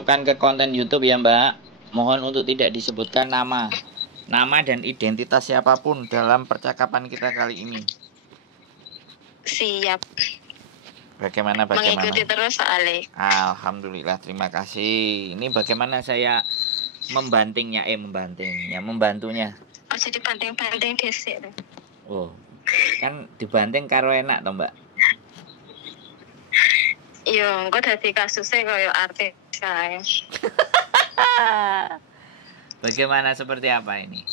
masukkan ke konten YouTube ya Mbak. Mohon untuk tidak disebutkan nama dan identitas siapapun dalam percakapan kita kali ini. Siap. Bagaimana? Mengikuti terus soalnya. Alhamdulillah, terima kasih. Ini bagaimana saya membantunya. Oh, jadi banting-banting desik. Oh, kan dibanting karo enak toh Mbak. Yo, engko dadi kasusnya koyo artis kae. Bagaimana, seperti apa ini?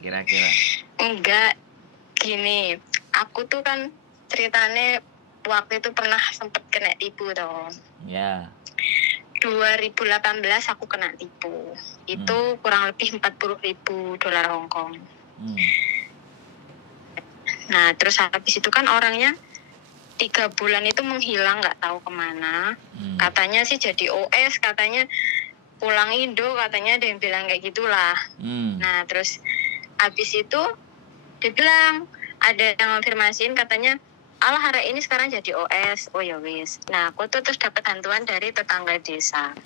Kira-kira? Enggak, gini. Aku tuh kan ceritanya waktu itu pernah sempet kena tipu toh. Ya. 2018 aku kena tipu. Itu kurang lebih 40.000 dolar Hongkong. Nah, terus habis itu kan orangnya 3 bulan itu menghilang, nggak tahu kemana. Katanya sih jadi OS, katanya pulang Indo, katanya ada yang bilang kayak gitulah. Nah, terus habis itu dia bilang, ada yang konfirmasiin katanya, alah hari ini sekarang jadi OS. Oh ya wis. Nah, aku tuh terus dapat bantuan dari tetangga desa.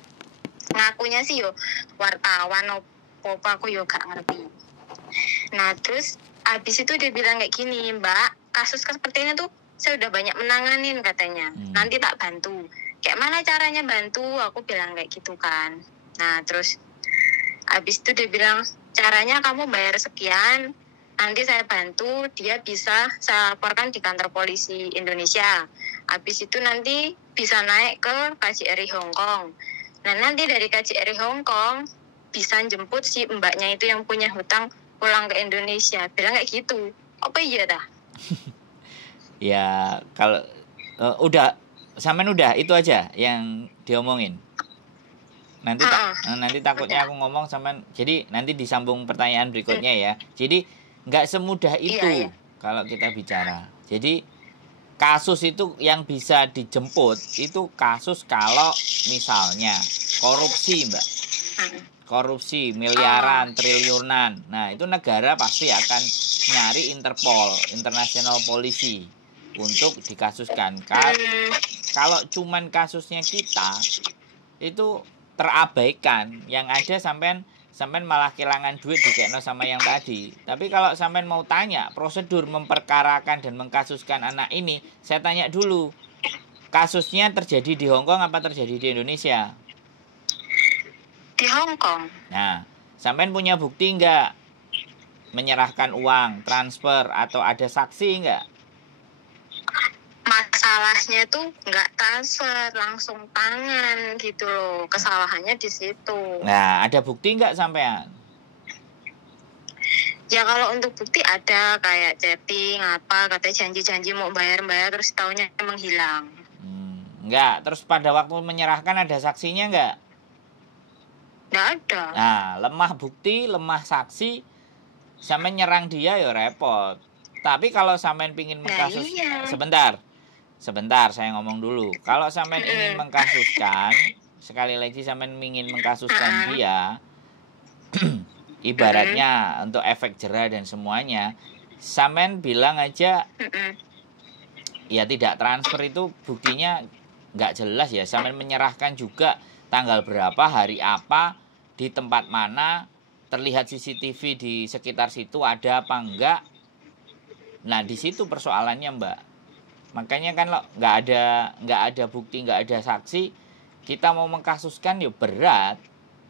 Ngakunya sih yo wartawan opo aku yo gak ngerti. Nah, terus habis itu dia bilang kayak gini, Mbak, kasus seperti ini tuh saya udah banyak menanganin katanya. Nanti tak bantu. Kayak mana caranya bantu? Aku bilang kayak gitu kan. Nah, terus habis itu dia bilang, caranya kamu bayar sekian, nanti saya bantu, dia bisa saya laporkan di kantor polisi Indonesia. Habis itu nanti bisa naik ke KJRI Hong Kong. Nah, nanti dari KJRI Hong Kong bisa jemput si mbaknya itu yang punya hutang pulang ke Indonesia. Bilang kayak gitu. Apa iya dah? Ya, kalau sampean udah itu aja yang diomongin. Nanti takutnya aku ngomong sampean, jadi nanti disambung pertanyaan berikutnya ya. Jadi nggak semudah itu kalau kita bicara. Jadi kasus itu yang bisa dijemput itu kasus kalau misalnya korupsi, Mbak. Korupsi miliaran, triliunan. Nah, itu negara pasti akan nyari Interpol, International Policy, untuk dikasuskan. Kalau cuman kasusnya kita itu terabaikan, yang ada sampean malah kehilangan duit dikekno sama yang tadi. Tapi kalau sampean mau tanya prosedur memperkarakan dan mengkasuskan anak ini, saya tanya dulu, kasusnya terjadi di Hong Kong apa terjadi di Indonesia? Di Hong Kong. Nah, sampean punya bukti nggak? Menyerahkan uang, transfer, atau ada saksi nggak? Masalahnya tuh nggak transfer, langsung tangan gitu loh. Kesalahannya di situ. Nah, ada bukti nggak sampean? Ya kalau untuk bukti ada, kayak chatting apa, katanya janji-janji mau bayar terus taunya menghilang. Nggak, terus pada waktu menyerahkan ada saksinya nggak? Nggak ada. Nah, lemah bukti, lemah saksi, sampean nyerang dia ya repot. Tapi kalau sampean pingin mengkasus, sebentar saya ngomong dulu. Kalau sampean ingin mengkasuskan, sekali lagi sampean ingin mengkasuskan dia, ibaratnya untuk efek jera dan semuanya, sampean bilang aja ya tidak transfer, itu buktinya nggak jelas ya. Sampean menyerahkan juga tanggal berapa, hari apa, di tempat mana, terlihat CCTV di sekitar situ ada apa enggak. Nah, di situ persoalannya, Mbak. Makanya kan nggak ada bukti, nggak ada saksi, kita mau mengkasuskan ya berat.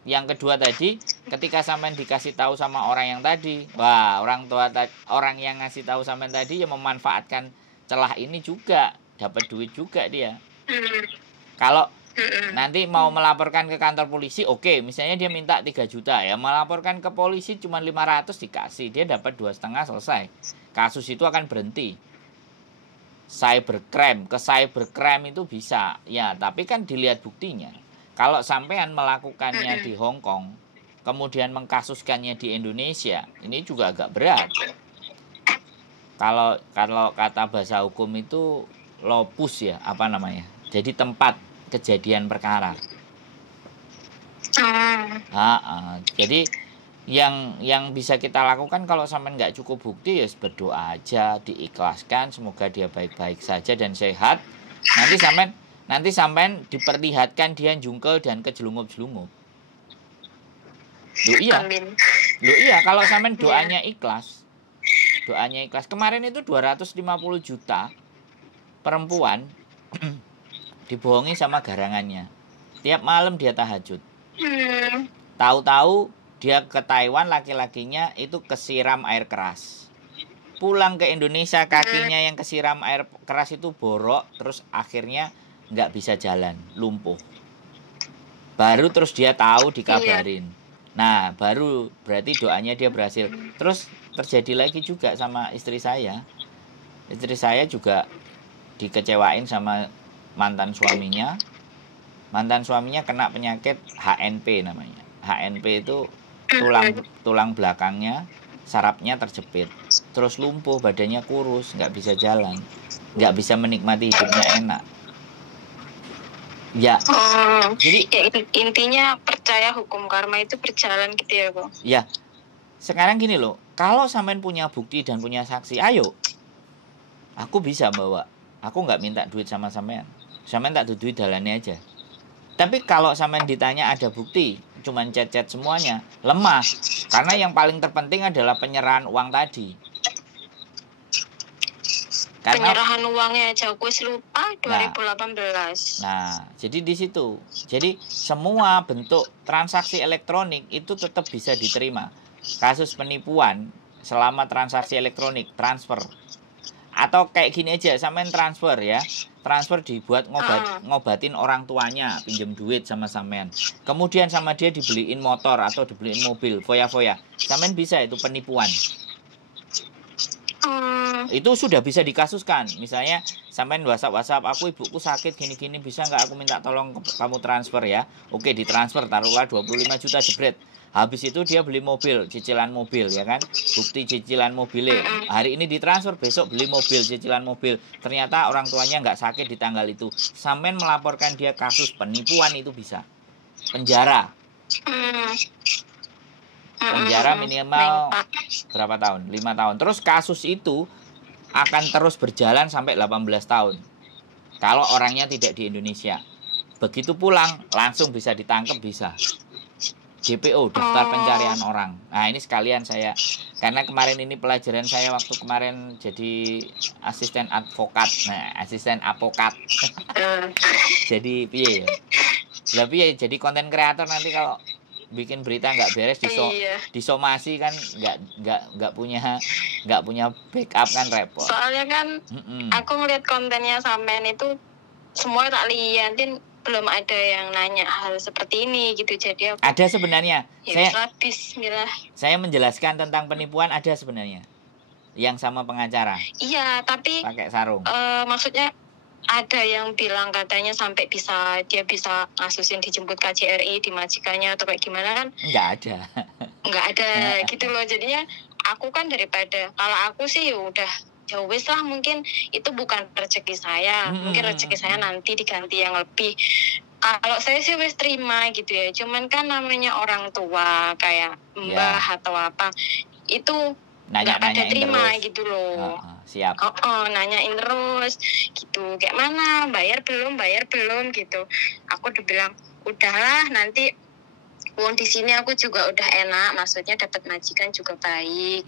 Yang kedua tadi, ketika sampean dikasih tahu sama orang yang tadi, wah, orang yang ngasih tahu sampean tadi ya memanfaatkan celah ini juga, dapat duit juga dia. Kalau nanti mau melaporkan ke kantor polisi, oke, misalnya dia minta 3 juta ya, melaporkan ke polisi cuma 500 dikasih, dia dapat 2,5, selesai. Kasus itu akan berhenti. Cybercrime itu bisa ya, tapi kan dilihat buktinya. Kalau sampean melakukannya di Hong Kong, kemudian mengkasuskannya di Indonesia, ini juga agak berat. Kalau kata bahasa hukum itu lopus ya, apa namanya, jadi tempat kejadian perkara. Jadi yang bisa kita lakukan kalau sampean nggak cukup bukti ya berdoa aja, diikhlaskan, semoga dia baik-baik saja dan sehat. Nanti sampean nanti sampean diperlihatkan dia jungkel dan kejelungup-jelungup. Loh iya, kalau sampean doanya ikhlas. Kemarin itu 250 juta perempuan dibohongi sama garangannya. Tiap malam dia tahajud. Tahu-tahu dia ke Taiwan, laki-lakinya itu kesiram air keras. Pulang ke Indonesia, kakinya yang kesiram air keras itu borok, terus akhirnya nggak bisa jalan, lumpuh. Baru terus dia tahu, dikabarin. Nah, baru berarti doanya dia berhasil. Terus terjadi lagi juga sama istri saya. Istri saya juga dikecewain sama mantan suaminya. Mantan suaminya kena penyakit HNP namanya. HNP itu tulang belakangnya, sarafnya terjepit. Terus lumpuh, badannya kurus, nggak bisa jalan. Nggak bisa menikmati hidupnya enak. Ya, jadi intinya percaya hukum karma itu berjalan gitu ya, Bang. Ya, sekarang gini loh, kalau sampean punya bukti dan punya saksi, ayo, aku bisa bawa, aku nggak minta duit sama sampean tak duit dalannya aja. Tapi kalau sampean ditanya ada bukti, cuman chat-chat semuanya, lemah, karena yang paling terpenting adalah penyerahan uang tadi. Penyerahan uangnya aja aku lupa 2018. Nah, jadi di situ. Jadi semua bentuk transaksi elektronik itu tetap bisa diterima. Kasus penipuan selama transaksi elektronik, transfer. Atau kayak gini aja, sampean transfer ya. Transfer dibuat ngobatin orang tuanya, pinjem duit sama sampean. Kemudian sama dia dibeliin motor atau dibeliin mobil, foya-foya. Sampean bisa itu penipuan. Itu sudah bisa dikasuskan. Misalnya sampean WhatsApp, aku ibuku sakit gini-gini, bisa nggak aku minta tolong kamu transfer ya? Oke, ditransfer, taruhlah 25 juta jebret. Habis itu dia beli mobil, cicilan mobil ya kan? Bukti cicilan mobilnya. Hari ini ditransfer, besok beli mobil, cicilan mobil. Ternyata orang tuanya nggak sakit di tanggal itu. Sampean melaporkan dia kasus penipuan itu bisa. Penjara. Penjara minimal berapa tahun? 5 tahun. Terus kasus itu akan terus berjalan sampai 18 tahun. Kalau orangnya tidak di Indonesia. Begitu pulang, langsung bisa ditangkap, bisa. DPO, daftar pencarian orang. Nah, ini sekalian saya, karena kemarin ini pelajaran saya waktu kemarin jadi asisten advokat. Nah, asisten apokat. Jadi piye ya? Lah piye jadi konten kreator nanti kalau bikin berita nggak beres disomasi kan nggak punya backup kan, repot. Soalnya kan aku ngeliat kontennya sampean itu semua tak liatin, belum ada yang nanya hal seperti ini gitu, jadi aku ada sebenarnya saya menjelaskan tentang penipuan, ada sebenarnya yang sama pengacara. Iya, tapi pakai sarung. Maksudnya ada yang bilang katanya sampai dia bisa ngasusin dijemput KJRI di majikannya atau kayak gimana kan? Nggak ada gitu loh. Jadinya aku kan daripada, kalau aku sih udah ya wis lah, mungkin itu bukan rezeki saya, mungkin rezeki saya nanti diganti yang lebih. Kalau saya sih wis terima gitu ya. Cuman kan namanya orang tua kayak mbah atau apa itu nggak pada terima terus gitu loh. Siap. Nanyain terus gitu, kayak mana, bayar belum gitu. Aku udah bilang udahlah, nanti uang di sini aku juga udah enak, maksudnya dapat majikan juga baik.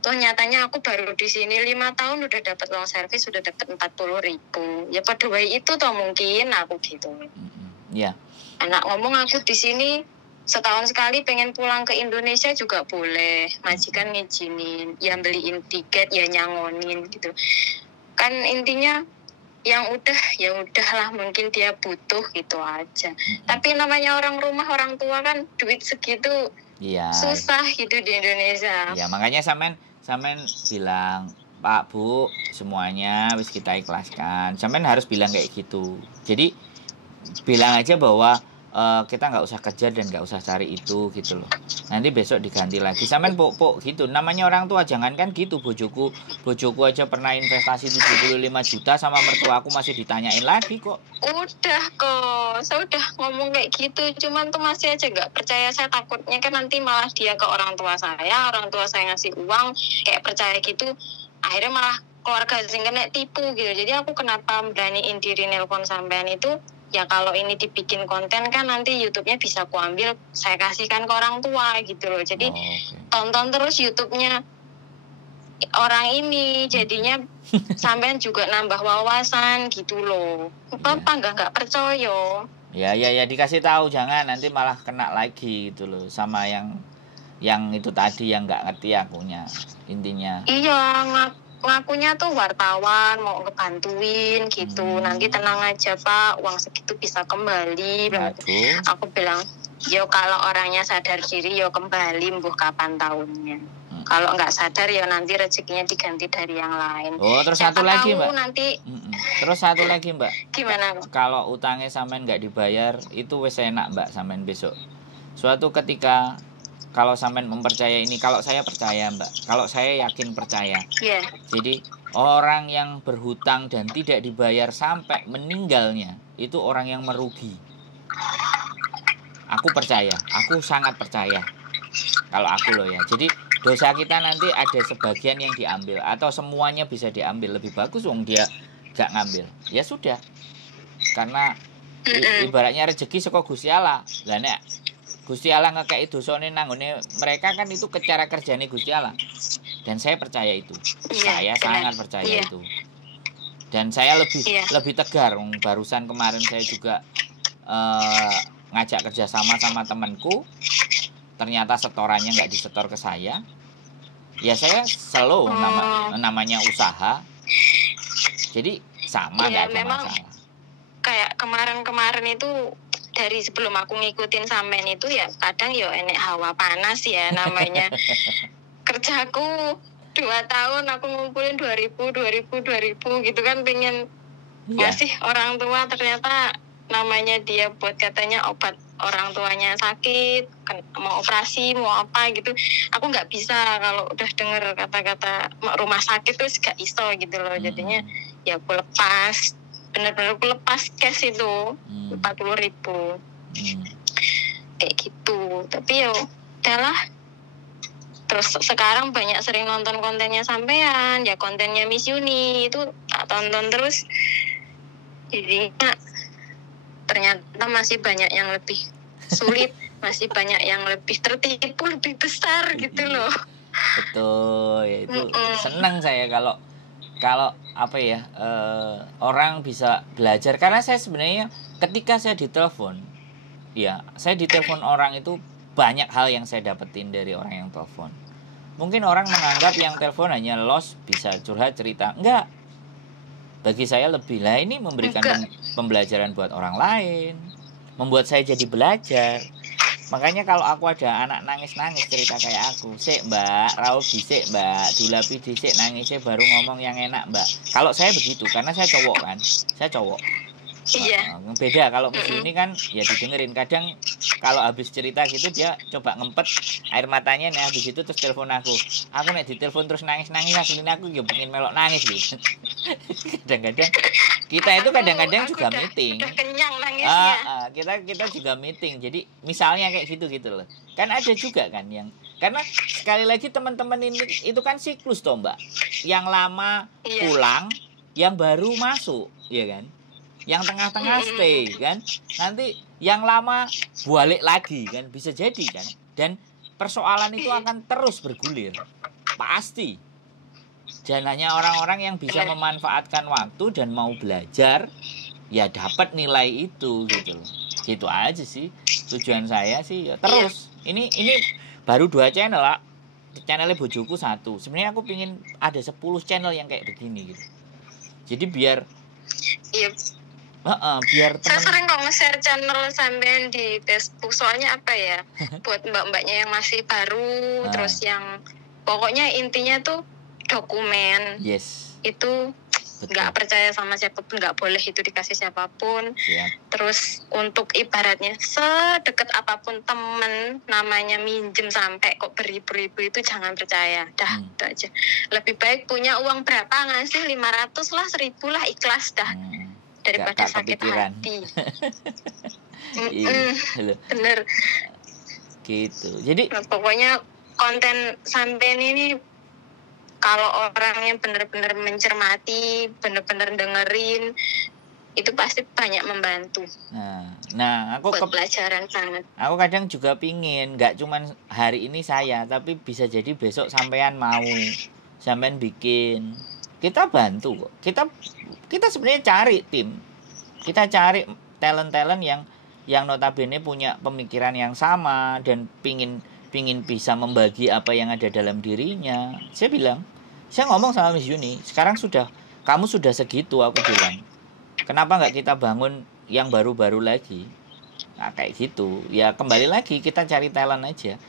Toh nyatanya aku baru di sini 5 tahun udah dapat uang servis, sudah dapat 40.000. Ya pada way itu toh mungkin aku gitu. Iya. Anak ngomong aku di sini setahun sekali pengen pulang ke Indonesia juga boleh, majikan ngizinin, ya beliin tiket, ya nyangonin gitu. Kan intinya yang udahlah, mungkin dia butuh gitu aja. Tapi namanya orang rumah, orang tua kan duit segitu susah gitu di Indonesia. Ya makanya sampean bilang, Pak Bu, semuanya wis kita ikhlaskan. Sampean harus bilang kayak gitu. Jadi bilang aja bahwa kita nggak usah kejar dan nggak usah cari itu gitu loh. Nanti besok diganti lagi. Sampean pok gitu. Namanya orang tua, jangankan gitu. Bojoku aja pernah investasi 75 juta sama mertuaku masih ditanyain lagi kok. Udah kok, saya udah ngomong kayak gitu. Cuman tuh masih aja nggak percaya. Saya takutnya kan nanti malah dia ke orang tua saya ngasih uang kayak percaya gitu. Akhirnya malah keluarga sing kena tipu gitu. Jadi aku kenapa beraniin diri nelpon sampean itu, ya kalau ini dibikin konten kan nanti YouTube-nya bisa aku ambil, saya kasihkan ke orang tua gitu loh. Jadi tonton terus YouTube-nya orang ini, jadinya sampean juga nambah wawasan gitu loh. Bapak nggak percaya. Ya dikasih tahu, jangan nanti malah kena lagi gitu loh sama yang itu tadi yang nggak ngerti akunya intinya. Iya, ngakunya tuh wartawan mau ngebantuin gitu. Nanti tenang aja Pak, uang segitu bisa kembali. Aku bilang, yo kalau orangnya sadar diri yo kembali mbuh kapan tahunnya. Kalau nggak sadar ya nanti rezekinya diganti dari yang lain. Oh, terus satu lagi Mbak. Nanti. Terus satu lagi Mbak. Gimana? Kalau utangnya sampean nggak dibayar itu wes enak Mbak sampean besok. Suatu ketika kalau sampean mempercaya ini, kalau saya percaya Mbak, kalau saya yakin percaya. Yeah. Jadi orang yang berhutang dan tidak dibayar sampai meninggalnya itu orang yang merugi. Aku percaya, aku sangat percaya. Kalau aku loh ya. Jadi dosa kita nanti ada sebagian yang diambil atau semuanya bisa diambil. Lebih bagus wong dia gak ngambil. Ya sudah. Karena ibaratnya rezeki saka Gusti Allah. Lah nek Gusti Allah ngekei dosane nanggone mereka kan itu cara kerjane Gusti Allah. Dan saya percaya itu. Saya sangat percaya itu. Dan saya lebih tegar. Barusan kemarin saya juga ngajak kerjasama sama temanku. Ternyata setorannya nggak disetor ke saya. Ya saya slow namanya usaha. Jadi sama nggak ada masalah. Kayak kemarin itu dari sebelum aku ngikutin sampean itu ya kadang ya enek hawa panas ya namanya. Kerjaku 2 tahun aku ngumpulin 2000 gitu kan pengen ngasih orang tua, ternyata namanya dia buat katanya obat orang tuanya sakit, mau operasi, mau apa gitu. Aku nggak bisa kalau udah denger kata-kata rumah sakit terus gak iso gitu loh. Jadinya ya aku lepas, bener-bener aku lepas cash itu 40.000 kayak gitu. Tapi ya udahlah. Terus sekarang banyak sering nonton kontennya sampean, ya kontennya Miss Yuni itu tak tonton terus. Jadi ternyata masih banyak yang lebih sulit, masih banyak yang lebih tertipu, lebih besar gitu loh. Betul, ya itu senang saya kalau apa ya orang bisa belajar, karena saya sebenarnya ketika saya ditelepon, ya saya ditelepon orang itu banyak hal yang saya dapetin dari orang yang telepon. Mungkin orang menganggap yang telepon hanya los, bisa curhat cerita. Enggak. Bagi saya lebih lah ini memberikan pembelajaran buat orang lain, membuat saya jadi belajar. Makanya kalau aku ada anak nangis-nangis cerita kayak aku, "Sik Mbak, raup dhisik Mbak, dulapi dhisik nangisnya baru ngomong yang enak Mbak." Kalau saya begitu, karena saya cowok kan. Saya cowok. Iya. Beda kalau Miss Yuni kan ya didengerin. Kadang kalau habis cerita gitu dia coba ngempet air matanya nih, habis itu terus telepon aku nek ditelepon terus nangis-nangis aslinya aku ya pengen melok nangis gitu. Kadang-kadang kita itu kadang-kadang juga meeting. Udah kenyang nangisnya. Kita juga meeting. Jadi misalnya kayak gitu loh. Kan ada juga kan yang, karena sekali lagi teman-teman ini itu kan siklus toh Mbak. Yang lama pulang, yang baru masuk, ya kan? Yang tengah-tengah stay kan, nanti yang lama balik lagi kan, bisa jadi kan. Dan persoalan itu akan terus bergulir pasti. Dan hanya orang-orang yang bisa memanfaatkan waktu dan mau belajar ya dapat nilai itu gitu loh. Gitu aja sih tujuan saya sih ya. Terus ini baru 2 channel lah. Channelnya bojoku 1. Sebenarnya aku pingin ada 10 channel yang kayak begini gitu. Jadi biar biar saya sering kok nge-share channel sampean di Facebook, soalnya apa ya, buat mbak-mbaknya yang masih baru, terus yang pokoknya intinya tuh dokumen itu nggak percaya sama siapapun, nggak boleh itu dikasih siapapun. Terus untuk ibaratnya sedekat apapun temen namanya minjem sampai kok beribu-ribu itu jangan percaya, dah itu aja. Lebih baik punya uang berapa ngasih 500 lah, 1000 lah, ikhlas dah. Daripada sakit hati. Bener gitu. Jadi pokoknya konten sampean ini kalau orang yang benar-benar mencermati, benar-benar dengerin, itu pasti banyak membantu. Nah, aku buat pelajaran sangat. Aku kadang juga pingin, nggak cuman hari ini saya, tapi bisa jadi besok sampean mau, sampean bikin, kita bantu kok. Kita sebenarnya cari tim, kita cari talent yang notabene punya pemikiran yang sama dan pingin bisa membagi apa yang ada dalam dirinya. Saya ngomong sama Miss Yuni, sekarang kamu sudah segitu, aku bilang. Kenapa nggak kita bangun yang baru-baru lagi? Nah, kayak gitu. Ya kembali lagi kita cari talent aja.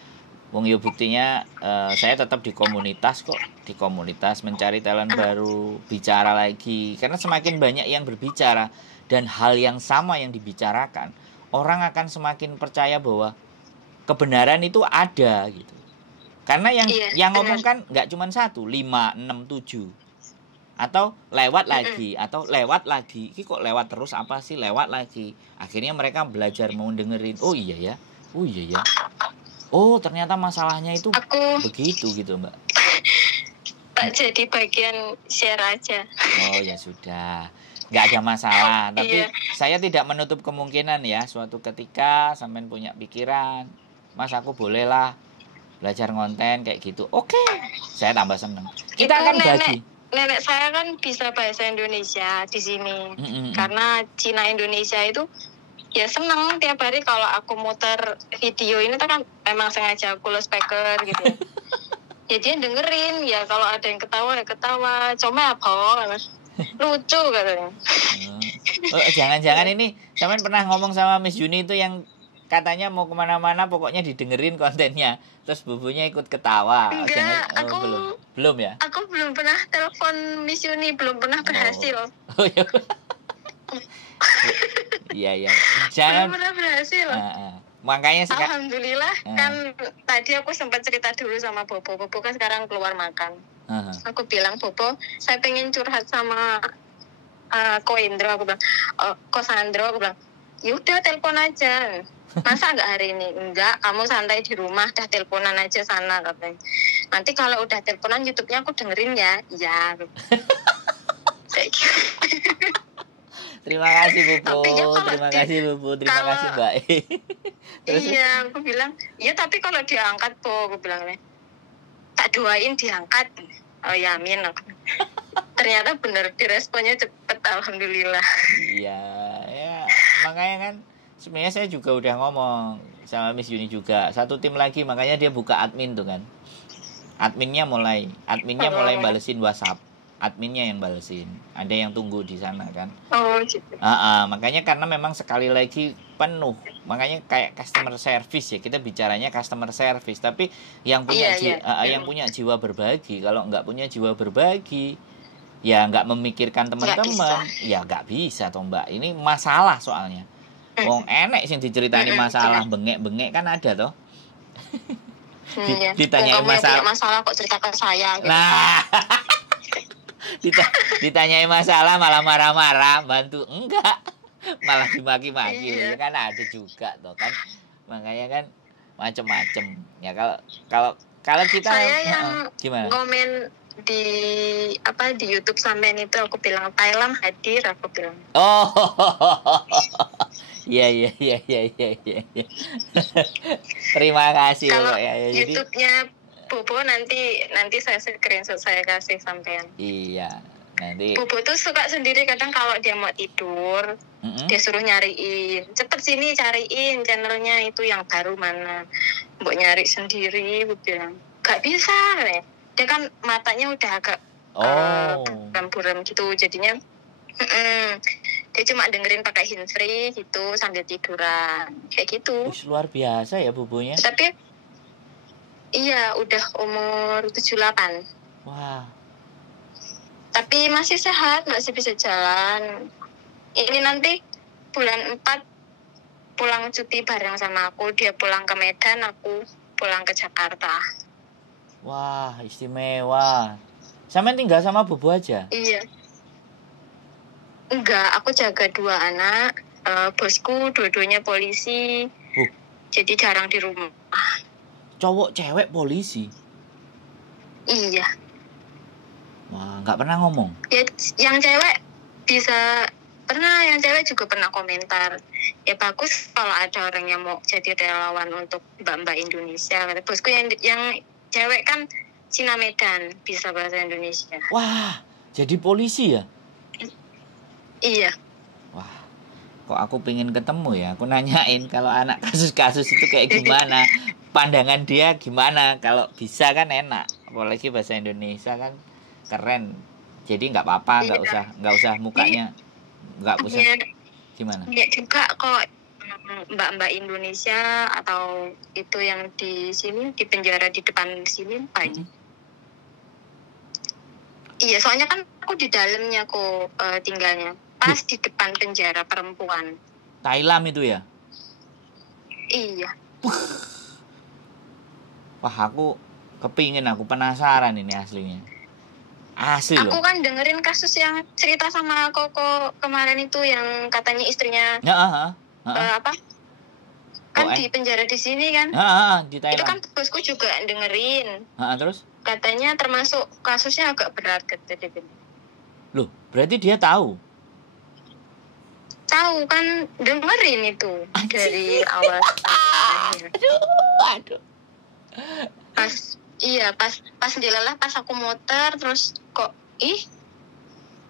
Wong yo buktinya saya tetap di komunitas kok. Di komunitas mencari talent baru, bicara lagi. Karena semakin banyak yang berbicara dan hal yang sama yang dibicarakan, orang akan semakin percaya bahwa kebenaran itu ada gitu. Karena yang ngomong kan nggak cuma 1, 5, 6, 7. Atau lewat lagi, atau lewat lagi. Ini kok lewat terus apa sih? Lewat lagi. Akhirnya mereka belajar mau dengerin. Oh iya ya. Oh ternyata masalahnya itu begitu gitu Mbak. Tak jadi bagian share aja. Oh ya sudah. Nggak ada masalah. Tapi saya tidak menutup kemungkinan ya. Suatu ketika sampean punya pikiran, Mas aku bolehlah belajar konten kayak gitu. Oke. Saya tambah seneng. Kita akan bagi. Nenek saya kan bisa bahasa Indonesia di sini. Karena Cina Indonesia itu ya seneng tiap hari kalau aku muter video ini kan memang sengaja aku speaker gitu. Ya dia dengerin, ya kalau ada yang ketawa ya ketawa. Cuma apa? Lucu katanya. Jangan-jangan ini sampean pernah ngomong sama Miss Yuni itu yang katanya mau kemana-mana pokoknya didengerin kontennya, terus bubunya ikut ketawa. Enggak, belum ya? Aku belum pernah telepon Miss Yuni, belum pernah berhasil. Iya. Jangan. Belum pernah berhasil. Makanya alhamdulillah kan tadi aku sempat cerita dulu sama Bobo. Bobo kan sekarang keluar makan. Aku bilang, Bobo, saya pengen curhat sama Ko Indro. Aku bilang, Ko Sandro. Aku bilang, yaudah telepon aja. Masa nggak hari ini? Enggak, kamu santai di rumah, dah teleponan aja sana katanya. Nanti kalau udah teleponan YouTube-nya aku dengerin ya. Iya. Terima kasih Bubu. Terima kasih Bubu. Terima kasih Mbak. Iya, aku bilang, ya tapi kalau diangkat Po, aku bilang nih, tak doain diangkat. Oh ya, amin. Ternyata bener, diresponnya cepet, alhamdulillah. Iya, ya makanya kan. Sebenarnya saya juga udah ngomong sama Miss Yuni juga. Satu tim lagi, makanya dia buka admin tuh kan. Adminnya mulai balesin WhatsApp. Adminnya yang balesin. Ada yang tunggu di sana kan. Oh gitu. Makanya karena memang sekali lagi penuh. Makanya kayak customer service ya. Kita bicaranya customer service. Tapi yang punya yang punya jiwa berbagi. Kalau nggak punya jiwa berbagi, ya nggak memikirkan teman-teman. Ya nggak bisa toh Mbak. Ini masalah soalnya. Wong enek sing diceritani masalah bengek-bengek kan ada toh. Ditanyain masalah kok cerita ke saya gitu. Nah. Ditanyain masalah malah marah-marah, bantu enggak. Malah dimaki-maki. Ya kan ada juga toh kan. Makanya kan macem-macem. Ya kalau kita saya yang gimana? Komen di YouTube sampean itu aku bilang Thailand hadir, aku bilang. Oh. Iya. Terima kasih kalau ya. YouTube-nya Bobo nanti saya screenshot saya kasih sampean. Iya. Nanti Bobo tuh suka sendiri kadang kalau dia mau tidur, dia suruh nyariin. Cepet sini cariin channelnya itu yang baru mana. Mbok nyari sendiri, gue bilang. Gak bisa, nih. Dia kan matanya udah agak buram-buram gitu, jadinya dia cuma dengerin pakai handsfree gitu sambil tiduran kayak gitu. Luar biasa ya bubunya. Tapi iya udah umur 78. Wah. Tapi masih sehat, masih bisa jalan. Ini nanti bulan 4 pulang cuti bareng sama aku. Dia pulang ke Medan, aku pulang ke Jakarta. Wah, istimewa. Sampean tinggal sama Bubu aja? Iya. Enggak, aku jaga 2 anak. Bosku dua-duanya polisi. Jadi jarang di rumah. Cowok cewek polisi? Iya. Wah, nggak pernah ngomong. Ya, yang cewek bisa pernah, yang cewek juga pernah komentar. Ya bagus kalau ada orang yang mau jadi relawan untuk mbak-mbak Indonesia. Kata bosku yang cewek kan Cina Medan, bisa bahasa Indonesia. Wah, jadi polisi ya? Iya. Wah, kok aku pengen ketemu ya. Aku nanyain kalau anak kasus-kasus itu kayak gimana. Pandangan dia gimana. Kalau bisa kan enak. Apalagi bahasa Indonesia kan keren. Jadi nggak apa-apa, nggak usah mukanya, nggak usah. Gimana? Ya juga kok mbak-mbak Indonesia atau itu yang di sini di penjara di depan sini banyak. Iya, soalnya kan aku di dalamnya kok tinggalnya. Pas di depan penjara perempuan. Thailand itu ya? Iya. Wah, aku kepingin, aku penasaran ini aslinya. Asli loh. Aku kan dengerin kasus yang cerita sama Koko kemarin itu yang katanya istrinya apa? Kan di penjara di sini kan? Di Thailand. Itu kan bosku juga dengerin. Terus? Katanya termasuk kasusnya agak berat katanya. Loh, berarti dia tahu? Tahu kan, dengerin itu dari awal sampai akhir. Aduh. Pas dilelah pas aku muter terus kok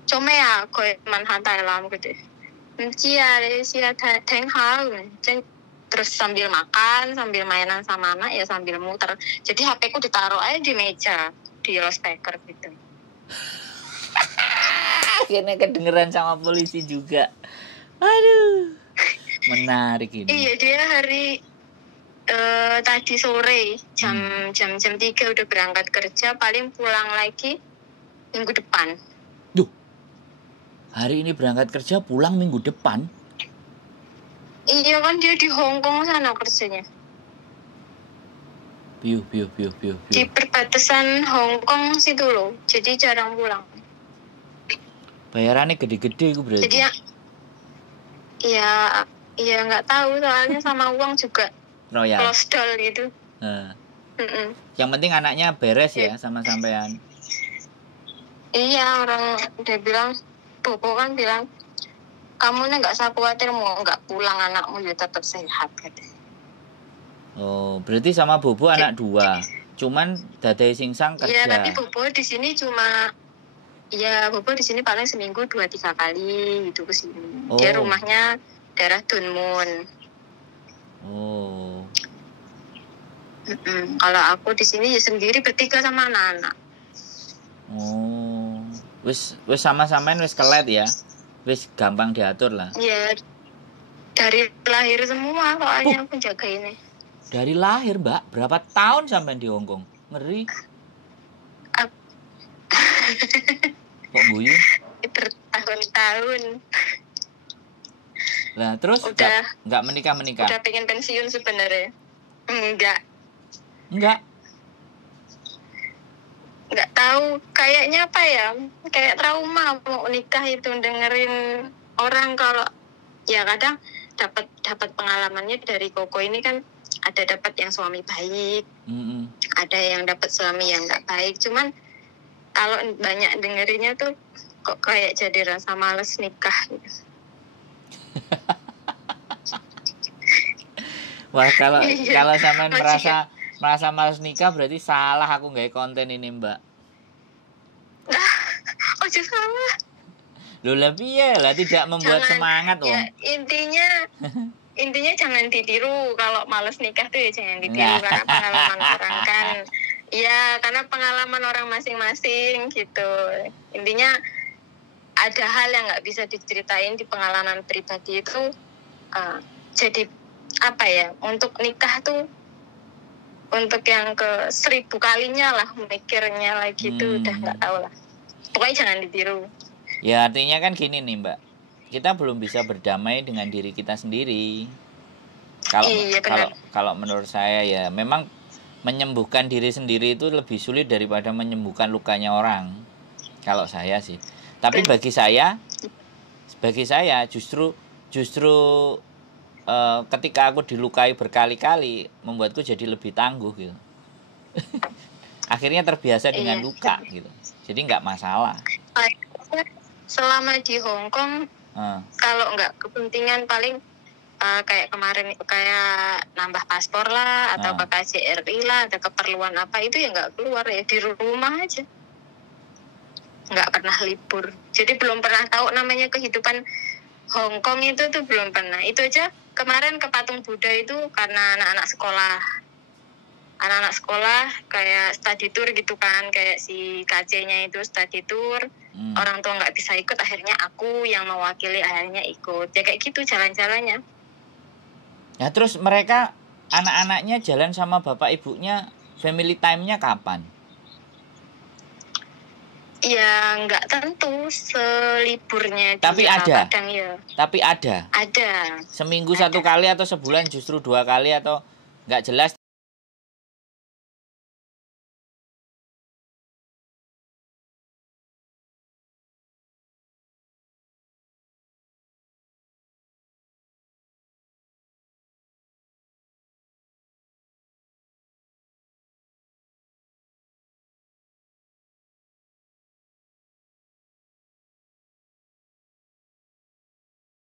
comea kok manhan Thailand gitu. Sia terus sambil makan, sambil mainan sama anak ya sambil muter. Jadi HP ku ditaruh aja di meja, di loudspeaker gitu. Akhirnya kedengeran sama polisi juga. Aduh, menarik ini. Iya, dia hari tadi sore jam 3 udah berangkat kerja, paling pulang lagi minggu depan. Duh, hari ini berangkat kerja pulang minggu depan? Iya kan dia di Hong Kong sana kerjanya. Piu. Di perbatasan Hong Kong situ loh, jadi jarang pulang. Bayarannya gede-gede itu berarti. Jadi ya nggak tahu soalnya sama uang juga. Royal. Close doll gitu. Yang penting anaknya beres ya sama sampean. Iya, orang dia bilang, Bobo kan bilang, kamu nggak usah khawatir mau nggak pulang anakmu ya tetap sehat katanya. Oh, berarti sama Bobo anak 2. Cuman Dadai Singsang kerja. Iya, tapi Bobo di sini Bobo di sini paling seminggu 2-3 kali gitu ke sini. Oh. Dia rumahnya daerah Dunmun. Oh. Kalau aku di sini ya sendiri bertiga sama anak-anak. Oh. Wis sama-samain wis kelet ya. Wis gampang diatur lah. Iya. Dari lahir semua soalnya aku jaga ini. Dari lahir, Mbak? Berapa tahun sampai di Hong Kong? Ngeri. Kok guyu? Bertahun-tahun. Lah, terus enggak menikah? Udah pengen pensiun sebenarnya. Enggak tahu, kayaknya apa ya, kayak trauma mau nikah itu, dengerin orang kalau ya kadang dapat pengalamannya dari Koko ini kan, ada dapat yang suami baik, ada yang dapat suami yang nggak baik. Cuman kalau banyak dengerinnya tuh kok kayak jadi rasa males nikah gitu. Wah, kalau sampean merasa malas nikah berarti salah aku nggak konten ini, Mbak. Ojo salah. Loh lah piye lah tidak membuat semangat ya, intinya jangan ditiru. Kalau malas nikah tuh ya jangan ditiru karena pengalaman orang kan. Ya, karena pengalaman orang masing-masing gitu. Intinya ada hal yang nggak bisa diceritain di pengalaman pribadi itu. Jadi apa ya, untuk nikah tuh untuk yang ke 1000 kalinya lah mikirnya lagi tuh udah nggak tahu lah. Pokoknya jangan ditiru. Ya artinya kan gini nih Mbak, kita belum bisa berdamai dengan diri kita sendiri. Kalau menurut saya ya memang menyembuhkan diri sendiri itu lebih sulit daripada menyembuhkan lukanya orang. Kalau saya sih. Tapi bagi saya justru ketika aku dilukai berkali-kali membuatku jadi lebih tangguh gitu. akhirnya terbiasa dengan luka gitu. Jadi nggak masalah. Selama di Hong Kong, kalau nggak kepentingan paling kayak kemarin kayak nambah paspor lah atau ke KJRI lah, ada keperluan apa itu ya nggak keluar, ya di rumah aja, nggak pernah libur. Jadi belum pernah tahu namanya kehidupan Hong Kong itu tuh belum pernah. Itu aja kemarin ke Patung Buddha itu karena anak-anak sekolah kayak study tour gitu kan, kayak si KC-nya itu study tour, orang tua nggak bisa ikut, akhirnya aku yang mewakili akhirnya ikut, ya kayak gitu jalan-jalannya. Ya terus mereka anak-anaknya jalan sama bapak ibunya, family time-nya kapan? Ya nggak tentu seliburnya. Tapi dia, ada. Kadang ya. Tapi ada. Ada. Seminggu ada. 1 kali atau sebulan justru 2 kali atau nggak jelas